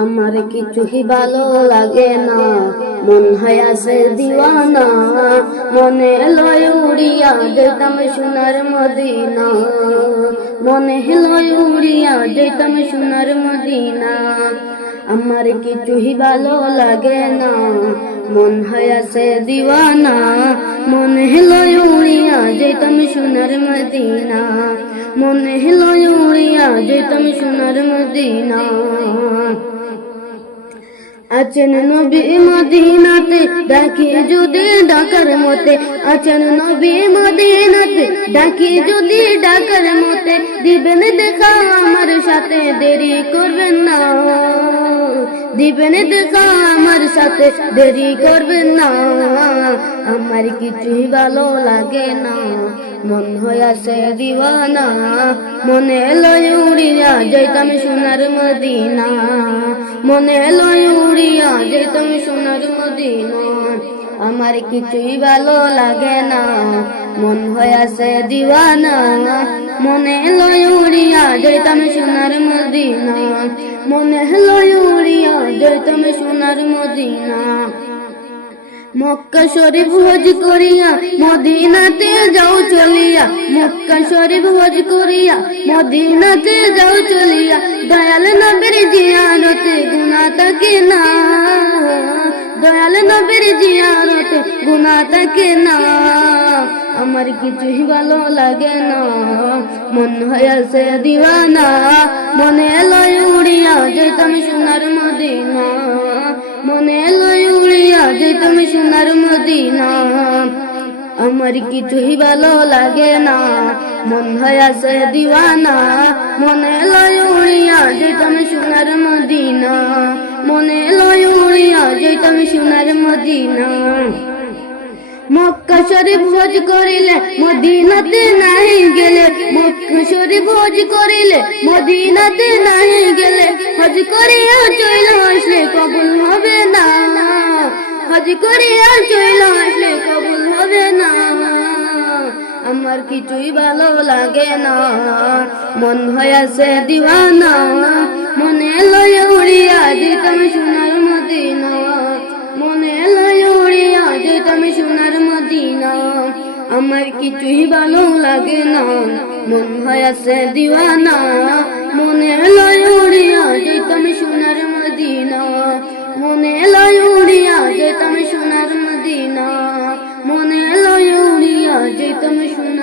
আমার কিছুই ভালো লাগে না, মন হয় আছে দিওয়ানা। মনে লয় উড়িয়া যেতাম সোনার মদিনা, মনে লয় উড়িয়া যেতাম সোনার মদিনা। আমার কিছুই ভালো লাগে না, মন হয় আছে দিওয়ানা। মনে লয় উড়িয়া যেতাম সোনার মদিনা, মনে লয় উড়িয়া যেতাম সোনার মদিনা। আছেন নবী মদিনাতে, ডাকি যদি ডাকার মতে। আছেন নবী মদিনাতে, ডাকি যদি ডাকার মতে। দিবেন দেখা আমার সাথে, দেরি করবেন না। দিবেন দেখা আমার সাথে, দেরি করবেন না। আমার কিছুই ভালো লাগে না, মন হয় আছে দিওয়ানা। মনে লয় উড়িয়া যাইতাম সোনার মদিনা, মনে লয় উড়িয়া যেতাম সোনার মদিনা। আমার কিছুই ভালো লাগে না, মন হয় আছে দিওয়ানা। মনে লয় উড়িয়া যেতাম সোনার মদিনা, মনে লয় উড়িয়া যেতাম সোনার মদিনা। মক্কা শরীফ হজ করিয়া মদিনাতে যাও চলিয়া, মক্কা শরীফ হজ করিয়া মদিনাতে যাও চলিয়া। দয়াল নবীর জিয়ারতে গুনাহ থাকে না, দয়াল নবীর জিয়ারতে গুনাহ থাকে না। আমার কিছুই ভালো লাগে না, মন হয় আছে দিওয়ানা। মনে লয় উড়িয়া যেতাম সোনার মদিনা, মনে লয় উড়িয়া যেতাম সোনার মদিনা। আমার কিছুই ভালো লাগে না, মন হয় আছে দিওয়ানা। মনে লয় উড়িয়া যেতাম সোনার মদিনা, মনে লয় উড়িয়া যেতাম সোনার মদিনা। মক্কা শরীফ হজ করিলে মদিনাতে নাহি গেলে, মক্কা শরীফ হজ করিলে মদিনাতে নাহি গেলে। হজ করিয়া চইলা আসলে কবুল হবে না, হজ করিয়া চইলা আসলে কবুল হবে না। আমার কিছুই ভালো লাগে না, মন হয় আছে দিওয়ানা। মনে লয় উড়িয়া যেতাম সোনার মদিনা, মনে লয় উড়িয়া যেতাম সোনার মদিনা। আমার কিছুই ভালো লাগে না, মন হয় আছে দিওয়ানা। মনে লয় উড়িয়া যেতাম সোনার মদিনা, মনে লয় উড়িয়া যেতাম সোনার মদিনা, মনে লয় উড়িয়া যেতাম সোনার